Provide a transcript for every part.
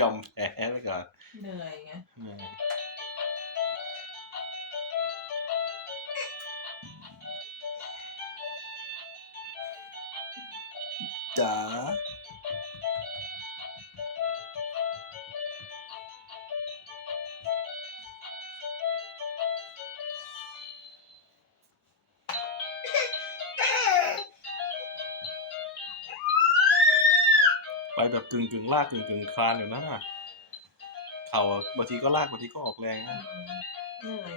ยอมแพ้ไปก่อนเหนื่อยไงเหนื่อยจ๋า แบบกึ่งกึ่งลากกึ่งกึ่งคลานอยู่นั่นน่ะเข่าบางทีก็ลากบางทีก็ออกแรงนะเหนื่อย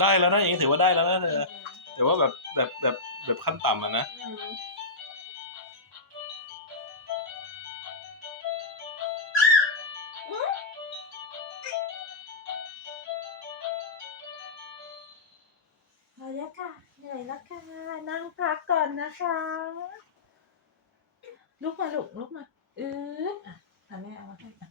ได้แล้วนะอย่างนี้ถือว่าได้แล้วนะเธอแต่ว่าแบบแบบแบบแบบขั้นต่ำอะนะอืมพอแล้วค่ะเหนื่อยแล้วค่ะนั่งพักก่อนนะคะ ลุกมาลุกลุกมาเอออะอะแม่เอามาให้อะ